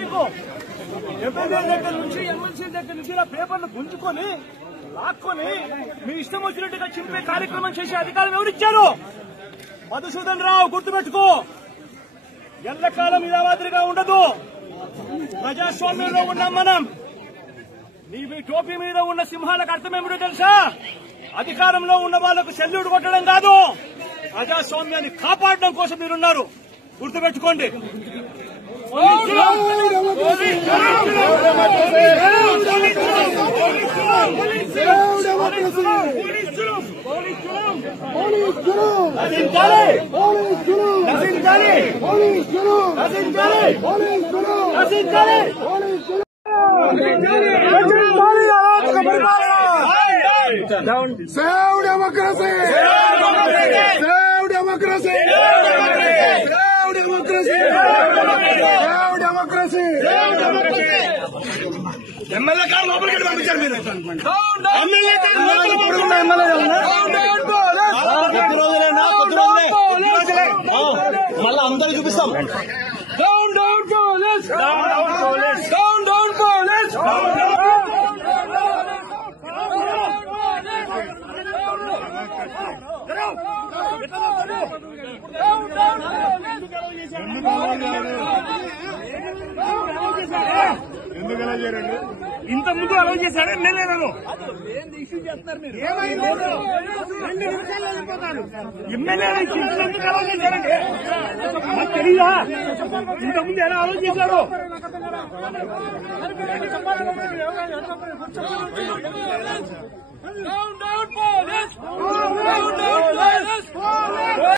మీకు ఎమ్మెల్యే దగ్గర నుంచి ఎమ్మెల్సీ దగ్గర నుంచి ఇలా పేపర్లు గుంజుకొని లాక్కొని మీ ఇష్టం వచ్చినట్టుగా చింపే కార్యక్రమం చేసే అధికారం ఎవరిచ్చారు? మధుసూదన్ రావు, గుర్తుపెట్టుకో. ఎల్లకాలం ఇలా మాదిరిగా ఉండదు. ప్రజాస్వామ్యంలో ఉన్నాం మనం. నీవి టోపీ మీద ఉన్న సింహాలకు అర్థం ఏమిటో తెలుసా? అధికారంలో ఉన్న వాళ్లకు సెల్యూట్ కొట్టడం కాదు, ప్రజాస్వామ్యాన్ని కాపాడడం కోసం మీరున్నారు. గుర్తుపెట్టుకోండి. Save democracy! Save democracy! Save democracy! Save democracy! MLA గారు లోపలికి పంపించారు మీరు. ఎమ్మెల్యే గారు మళ్ళీ అందరూ చూపిస్తాం. Down down police, down down police, down down police. ఎందుకలా చేయండి? ఇంత ముందు అలౌ చేశాడు ఎమ్మెల్యేలను. ఎమ్మెల్యేలు ఎందుకు అలౌ చేశారండి? మాకు తెలియదా? ఇంత ముందు ఎలా అలౌ చేశారు?